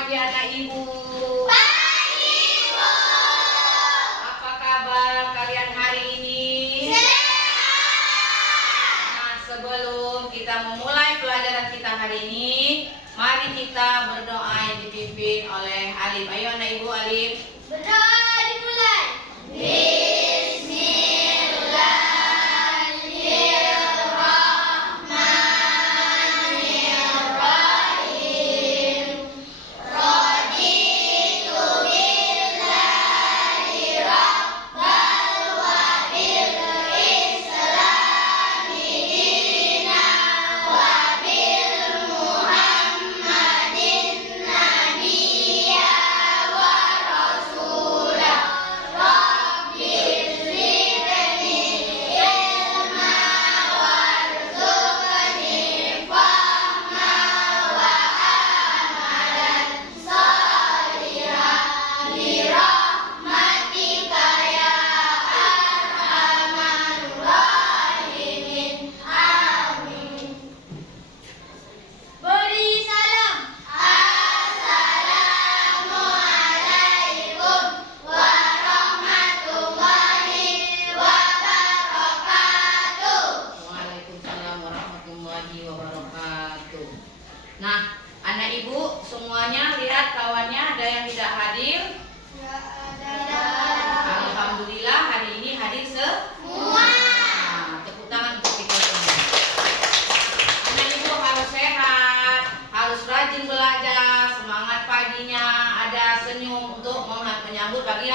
pagi anak ibu. Pagi Bu. Apa kabar kalian hari ini? Sehat. Nah, sebelum kita memulai pelajaran kita hari ini, mari kita berdoa yang dipimpin oleh Alif. Ayo anak ibu Alif. Berdoa dimulai. Bismillahirrahmanirrahim. Raditu billahi rabbal wa bil islami dinan wa bil muhammadin nabiyya wa rasulah. Rabbil zidni ilma warzuqni fahma wa amalan shalihan bi rahmatika ya arhamar rahimin. Amin. Beri salam. Assalamualaikum warahmatullahi wabarakatuh. Waalaikumsalam warahmatullahi wabarakatuh. Nah, anak ibu semuanya lihat kawannya ada yang tidak hadir. Alhamdulillah hari ini hadir semua. Nah, tepuk tangan untuk kita semua. Anak ibu harus sehat, harus rajin belajar, semangat paginya, ada senyum untuk menyambut pagi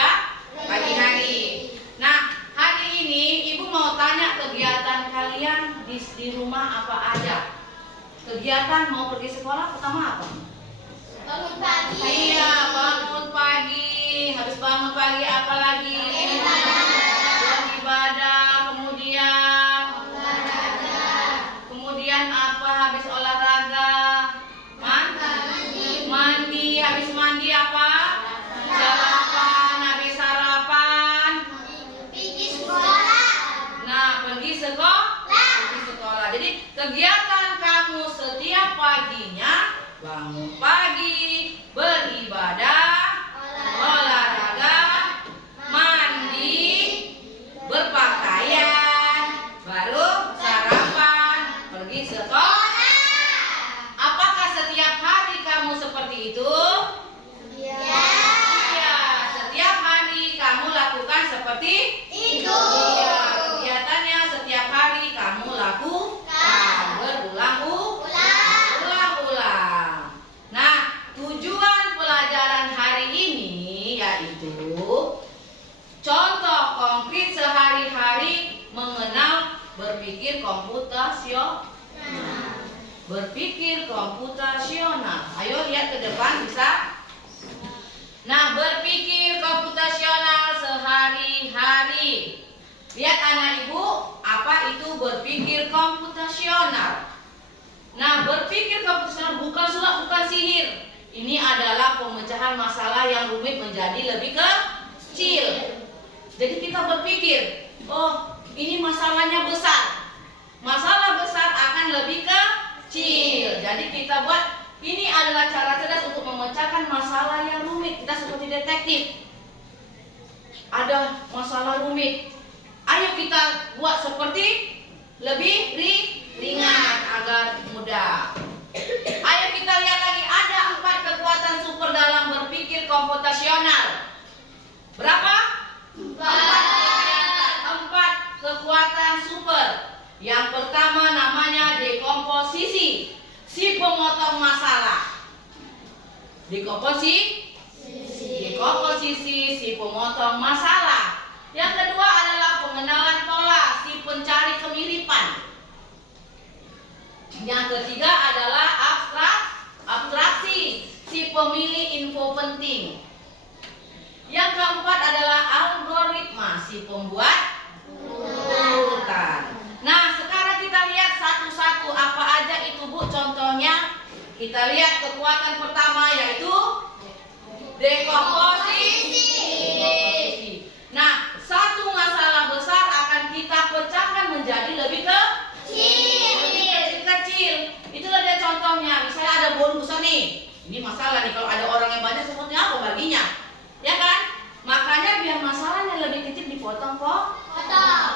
hari. Nah, hari ini ibu mau tanya kegiatan kalian di rumah apa aja? Kegiatan mau pergi sekolah pertama apa? Bangun pagi. Iya, bangun pagi. Habis bangun pagi apa lagi? Beribadah. Kemudian apa? Habis olahraga? Mandi. Habis mandi apa? Sarapan. Habis sarapan? Pergi sekolah. Nah, pergi sekolah. Jadi kegiatan kamu setiap paginya bangun pagi, beribadah, olahraga, mandi, berpakaian, baru sarapan, pergi sekolah. Apakah setiap hari kamu seperti itu? Ya. Iya, setiap hari kamu lakukan seperti Itu. iya, kegiatannya setiap hari kamu lakukan berulang-ulang. Nah, tujuan pelajaran hari ini yaitu contoh konkret sehari-hari mengenal berpikir komputasional. Ayo lihat ke depan bisa. Nah, berpikir komputasional sehari-hari. Lihat anak ibu, apa itu berpikir komputasional? Nah, berpikir komputasional bukan sulap, bukan sihir. Ini adalah pemecahan masalah yang rumit menjadi lebih kecil. Jadi kita berpikir, oh ini masalahnya besar. Masalah besar akan lebih kecil. Jadi kita buat, ini adalah cara cerdas untuk memecahkan masalah yang rumit. Kita seperti detektif. Ada masalah rumit. Ayo kita buat seperti lebih ringan agar mudah. Ayo kita lihat lagi, ada 4 kekuatan super dalam berpikir komputasional. Berapa? 4 kekuatan super. Yang pertama namanya dekomposisi, si pemotong masalah. Dekomposisi, si pemotong masalah. Yang kedua adalah pengenalan pola, si pencari kemiripan. Yang ketiga adalah abstraksi, si pemilih info penting. Yang keempat adalah algoritma, si pembuat urutan. Nah, sekarang kita lihat satu-satu apa aja itu Bu contohnya. Kita lihat kekuatan pertama yaitu dekomposisi. Nah, satu masalah besar akan kita pecahkan menjadi lebih kecil. Itulah dia contohnya. Misalnya ada bonus besar nih. Ini masalah masalah nih. Kalau ada orang yang banyak seperti apa baginya? Ya kan? Makanya biar masalahnya lebih kecil dipotong kok.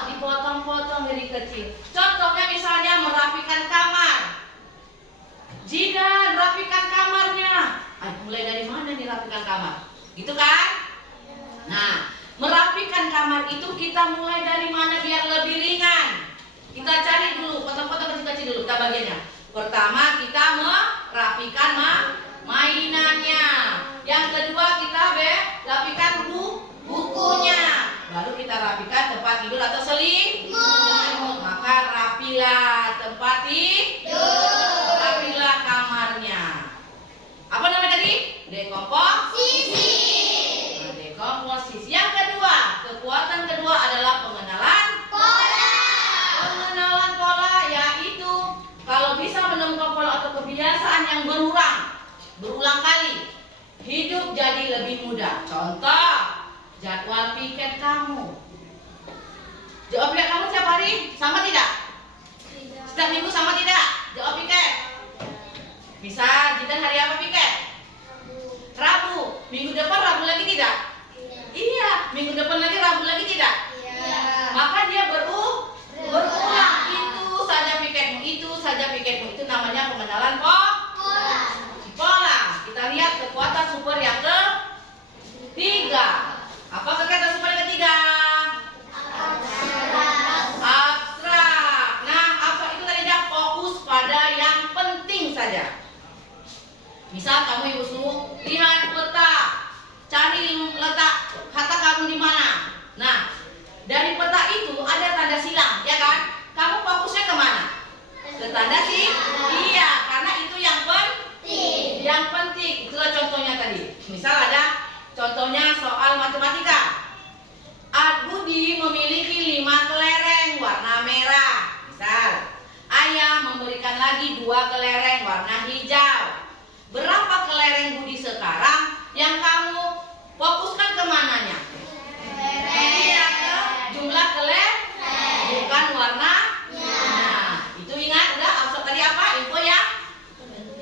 Dipotong-potong dari kecil. Contohnya misalnya merapikan kamar. Jidan, rapikan kamarnya. Mulai dari mana nih rapikan kamar? Gitu kan? Nah, merapikan kamar itu kita mulai dari mana biar lebih ringan? Kita cari dulu, potong-potong kecil-kecil dulu kita bagiannya. Pertama kita merapikan mainannya. Yang kedua kita rapikan bukunya. Lalu kita rapikan tempat tidur atau selimut. Maka rapilah tempat tidur. Rapilah kamarnya. Apa namanya tadi? Dekomposisi. Nah, dekomposisi. Yang kedua, kekuatan kedua adalah pengenalan pola. Pengenalan pola yaitu kalau bisa menemukan pola atau kebiasaan yang berulang kali, hidup jadi lebih mudah. Contoh, jadwal piket kamu. Jadwal piket kamu setiap hari sama tidak? Setiap minggu sama tidak? Jadwal piket. Misal, Jidan hari apa piket? Rabu. Minggu depan Rabu lagi tidak? Iya. Minggu depan lagi Rabu lagi tidak? Maka dia berulang. Itu saja piketmu, itu saja piketmu. Itu namanya pengenalan pola. Kita lihat kekuatan super yang ketiga. Apa kekuatan super yang ketiga? Abstrak. Nah, abstrak itu tadinya fokus pada yang penting saja. Misal kamu ibu semua lihat peta, cari letak harta kamu di mana. Nah, dari peta itu ada tanda silang, ya kan? Kamu fokusnya kemana? Ke tanda silang. Iya, karena itu yang penting. Yang penting. Itulah contohnya tadi. Misal ada contohnya soal matematika. Budi memiliki 5 kelereng warna merah. Misal, ayah memberikan lagi 2 kelereng warna hijau. Berapa kelereng Budi sekarang? Yang kamu fokuskan kemananya? Iya, ke jumlah kelereng, bukan warna. Nah, itu ingat udah abstrak tadi apa? Info yang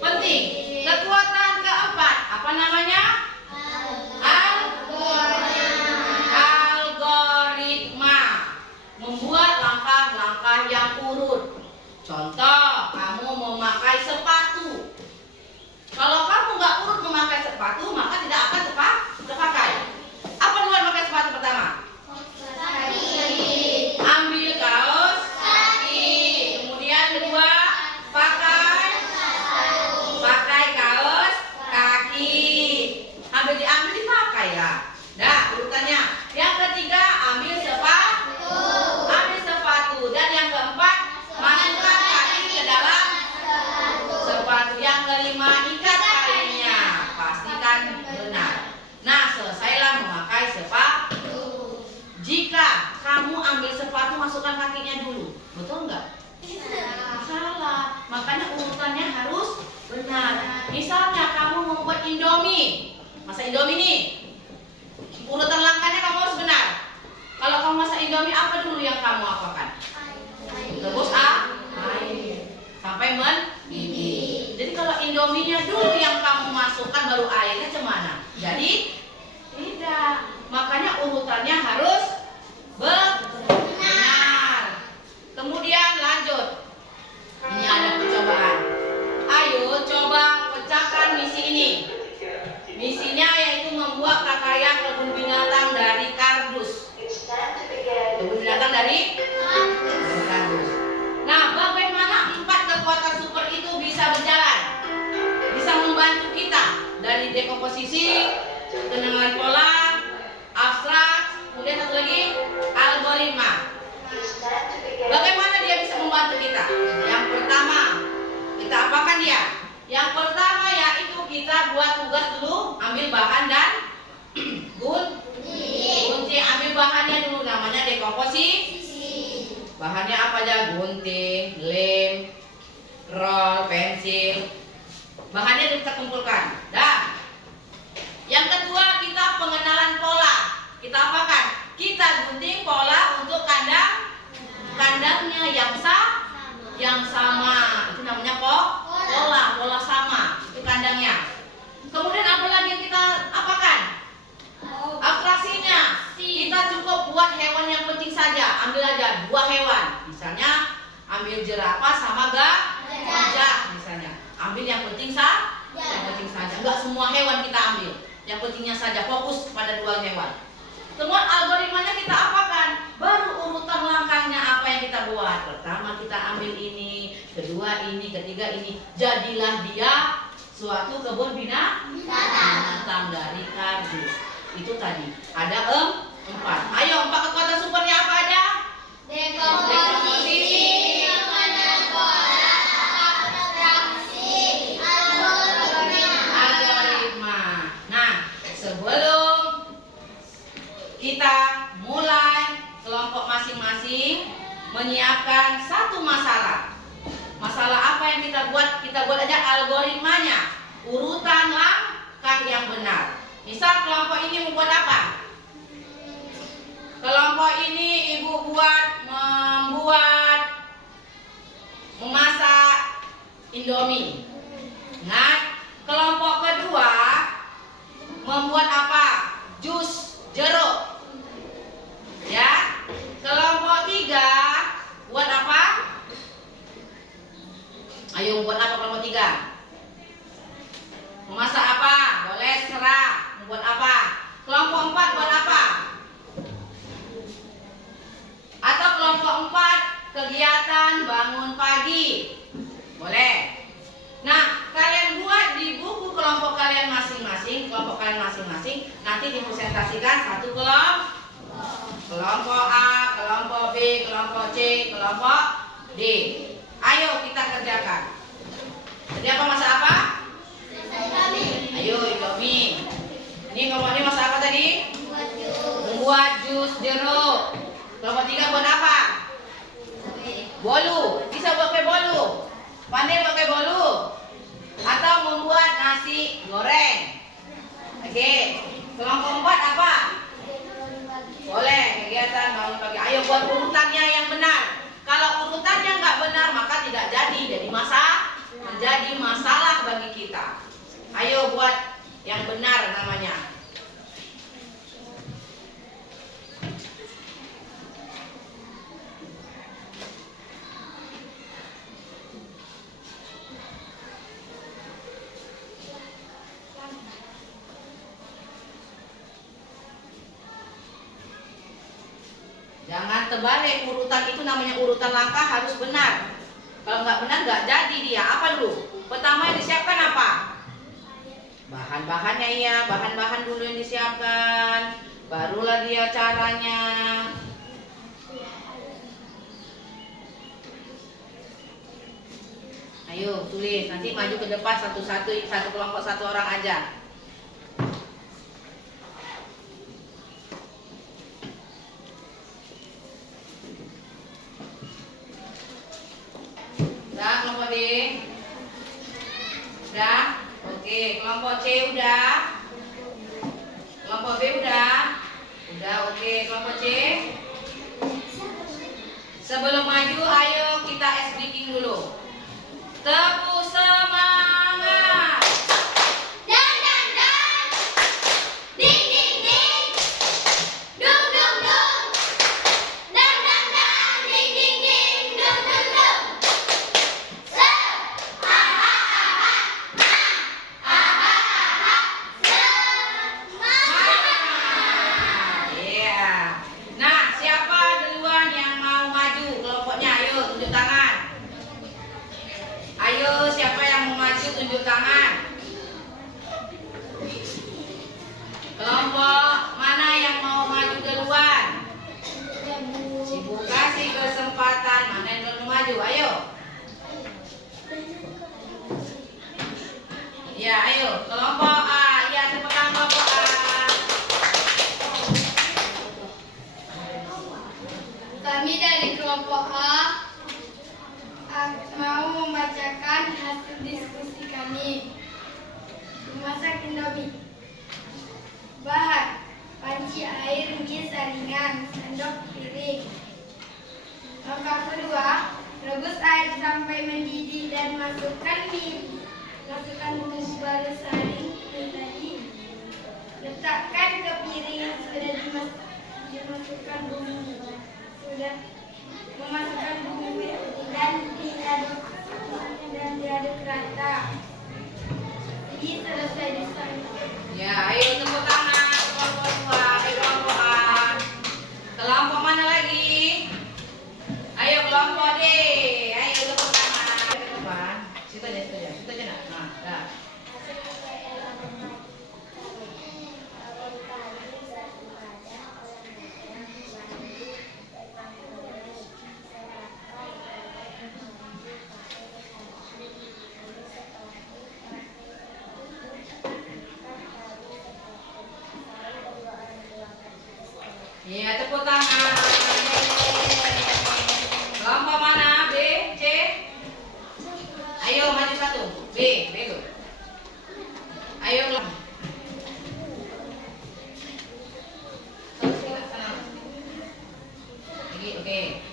penting. Kekuatan keempat, apa namanya? Algoritma. Membuat langkah-langkah yang urut. Contoh, kamu memakai sepatu. Kalau kamu nggak urut memakai sepatu, maka tidak akan terpakai. Apa duluan pakai sepatu pertama? Ambil kaos kaki. Kemudian kedua, pakai kaos kaki. Diambil dipakai lah. Dah urutannya. Yang ketiga, ambil sepatu. Dan yang keempat, masukkan kaki ke dalam sepatu. Yang kelima, ikat talinya. Pastikan benar. Nah, selesailah memakai sepatu. Jika kamu ambil sepatu, masukkan kakinya dulu. Betul nggak? Salah. Makanya urutannya harus benar. Misalnya kamu membuat Indomie. Masak Indomie nih. Urutan langkahnya kamu harus benar. Kalau kamu masak Indomie, apa dulu yang kamu apakan? Rebus air sampai mendidih. Jadi kalau Indominya dulu yang kamu masukkan baru airnya cemana? Jadi tidak. Makanya urutannya harus benar. Kemudian lanjut. Ini ada percobaan. Ayo coba pecahkan misi ini. Misinya yaitu membuat prakarya kebun binatang dari kardus. Kebun binatang dari kardus. Nah, bagaimana 4 kekuatan super itu bisa berjalan? Bisa membantu kita dari dekomposisi, pengenalan pola, abstrak, kemudian satu lagi algoritma. Bagaimana dia bisa membantu kita? Yang pertama, kita apakan dia? Yang pertama yaitu kita buat tugas dulu, ambil bahan dan gunting. Ambil bahannya dulu, namanya dekomposisi. Bahannya apa aja? Gunting, lem, roll, pensil. Bahannya kita kumpulkan. Dah. Yang kedua, kita pengenalan pola. Kita apakan? Kita gunting pola untuk kandangnya yang sama. Itu namanya pola sama. Itu kandangnya. semua hewan kita ambil. Yang pentingnya saja fokus pada 2 hewan. Semua algoritmanya kita apakan? Baru urutan langkahnya apa yang kita buat. Pertama kita ambil ini, kedua ini, ketiga ini. Jadilah dia suatu kebun binatang dari kardus. Itu tadi. Ada 4. Ayo 4 kekuatan supernya apa aja? Dekomposisi, abstraksi, Algoritma. Nah, sebelum kita mulai kelompok masing-masing menyiapkan satu masalah. Masalah apa yang kita buat? Kita buat aja algoritmanya, urutan langkah yang benar. Misal kelompok ini membuat apa? Kelompok ini ibu memasak Indomie. Nah, kelompok kedua membuat apa? Jus jeruk. Ya. Kelompok 3 buat apa? Ayo buat apa kelompok 3? Memasak apa? Boleh serah. Buat apa? Kelompok 4 buat apa? Atau kelompok 4 kegiatan bangun pagi. Boleh. Nah, kalian buat di buku kelompok kalian masing-masing, nanti dipresentasikan satu kelompok. Kelompok A, kelompok B, kelompok C, kelompok D. Ayo kita kerjakan. Jadi apa masak apa? Ayo Indomie. Ini kelompok ini masak apa tadi? Membuat jus jeruk. Kelompok 3 buat apa? Bolu. Bisa buat pakai bolu. Pandai pakai bolu. Atau membuat nasi goreng. Oke. Kelompok 4 apa? Boleh kegiatan bangun pagi. Ayo buat urutannya yang benar. Kalau urutannya nggak benar maka tidak jadi menjadi masalah bagi kita. Ayo buat yang benar namanya. Jangan terbalik, urutan itu namanya urutan langkah harus benar. Kalau nggak benar nggak jadi dia. Apa dulu? Pertama yang disiapkan apa? Bahan-bahannya iya, bahan-bahan dulu yang disiapkan. Barulah dia caranya. Ayo tulis, nanti maju ke depan satu-satu, satu kelompok satu orang aja. Udah kelompok D? Udah? Oke, kelompok C udah? Kelompok B udah? Udah, oke. Kelompok C? Sebelum maju, ayo kita ice breaking dulu. Tepuk semangat. Dan ding ding ding, dung dung dung, dan ding ding ding, dung dung dung. Se, ha ha ha ha, semangat. Iya. Nah, siapa duluan yang mau maju kelompoknya? Ayo tunjuk tangan. Ayo, siapa yang mau maju tunjuk tangan. Kelompok mana yang mau maju duluan? Ibu kasih kesempatan, mana yang belum maju? Ayo. Ya, ayo. Kelompok A. Ya, tepuk tangan kelompok A. Kami dari kelompok A mau membacakan hasil diskusi kami. Memasak Indomie. Bahan: panci air, mie saringan, sendok, piring. Langkah kedua, rebus air sampai mendidih dan masukkan mie. Masukkan bumbu baru saring, Ya, ayo tepuk tangan kelompok 2. Ayo kelompok A. Kelompok mana lagi? Ayo kelompok D. Ayo tepuk tangan. Ke depan. Situ aja, situ aja. Situ aja nak. Nah, dah. Iya, tepuk tangan. Kelompok mana? B, C. Ayo maju satu. B, bego. Ayo kelompok. Lagi, oke.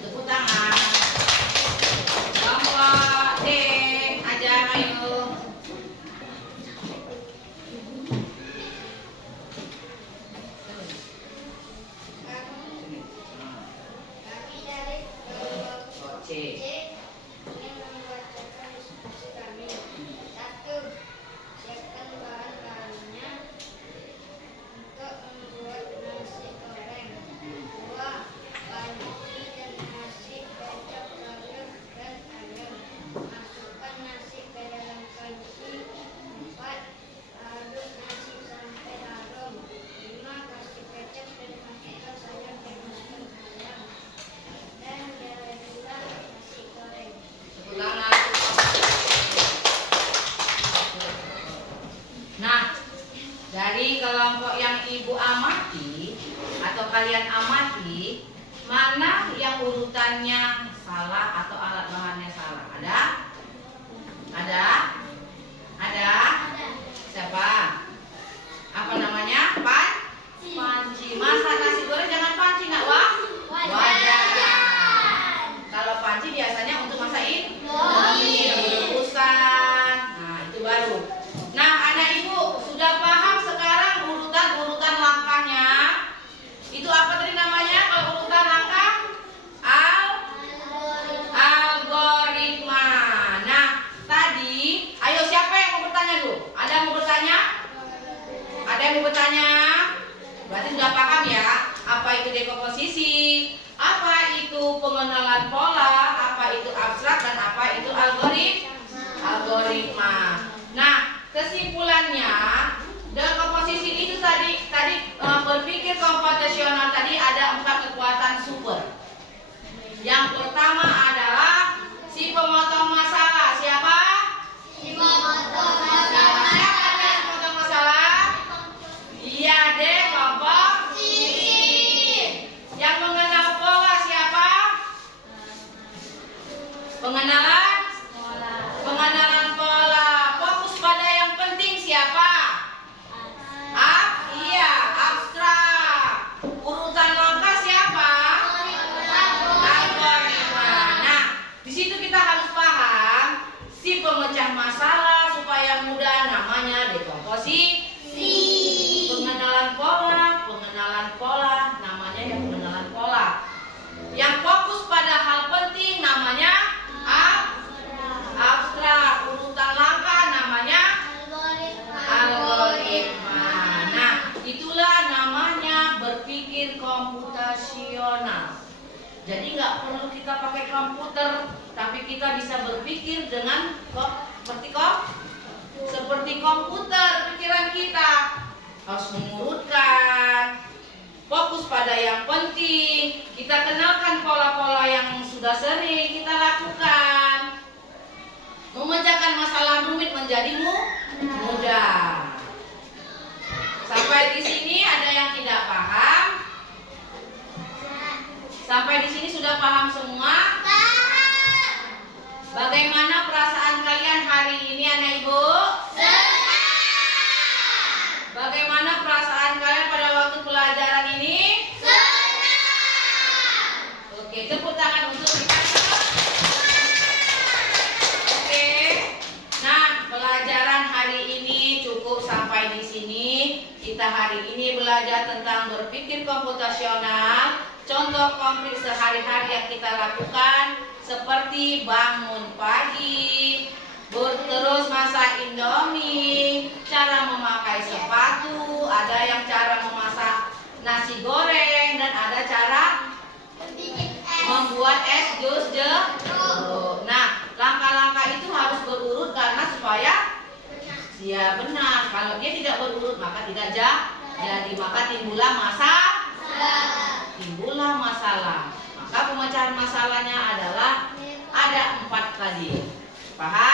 Tepuk tangan. Kelompok D, aja ayo. Kami dari kelompok C. C ingin membacakan diskusi kami. 1. Siapkan bahan-bahannya untuk membuat nasi goreng. 2. Panci dan nasi kecap sayur dan ayam. Masukkan nasi ke dalam panci. 4. Aduk nasi sampai harum. 5. Kasih kecap dan masukkan sayur dan masukkan ayam. Dan jadilah nasi goreng. Tepuk tangan. Nah, dari kelompok yang ibu amati atau kalian amati, mana yang urutannya salah atau alat bahannya salah? Ada? Ada? Ada? Siapa? Apa namanya? Panci. Masak nasi goreng jangan panci, nak wah? Wajan. Kalau panci biasanya untuk masak rebusan. Nah, itu baru. Nah, anak ibu sudah paham sekarang urutan-urutan langkahnya? Itu apa tadi namanya kalau urutan langkah? Algoritma. Nah, tadi, ayo siapa yang mau bertanya dulu? Ada yang mau bertanya? Ada yang mau bertanya? Berarti sudah paham ya? Apa itu dekomposisi? Apa itu pengenalan pola? Apa itu abstrak dan apa itu algoritma? Nah, kesimpulannya dekomposisi itu tadi berpikir komputasional tadi ada 4 kekuatan super. Yang pertama adalah si pemotong masalah. Siapa? Si pemotong Siapa yang pemotong masalah? Iya deh, kelompok C. Yang mengenal pola siapa? Pengenalan pola. Fokus pada yang penting siapa? Iya, abstrak. Urutan langkah siapa? Algoritma. Nah, di situ kita harus paham si pemecah masalah supaya mudah namanya dekomposisi. Pengenalan pola namanya yang pengenalan pola. Yang fokus pada hal penting namanya abstrak. Urutan langkah namanya algoritma. Nah, itulah namanya berpikir komputasional. Jadi nggak perlu kita pakai komputer, tapi kita bisa berpikir dengan seperti komputer. Pikiran kita harus mengurutkan, fokus pada yang penting. Kita kenalkan pola-pola yang sudah sering kita lakukan. Memecahkan masalah rumit menjadi mudah. Sampai di sini ada yang tidak paham? Sampai di sini sudah paham semua? Bagaimana perasaan kalian hari ini, anak ibu? Kita hari ini belajar tentang berpikir komputasional. Contoh konkret sehari-hari yang kita lakukan seperti bangun pagi, terus masak indomie, cara memakai sepatu, ada yang cara memasak nasi goreng, dan ada cara membuat es jus jeruk. Nah, langkah-langkah itu harus berurut karena supaya ya benar. Kalau dia tidak berurut maka tidak jadi, maka timbullah masalah. Maka pemecahan masalahnya adalah ada 4 tadi. Paham?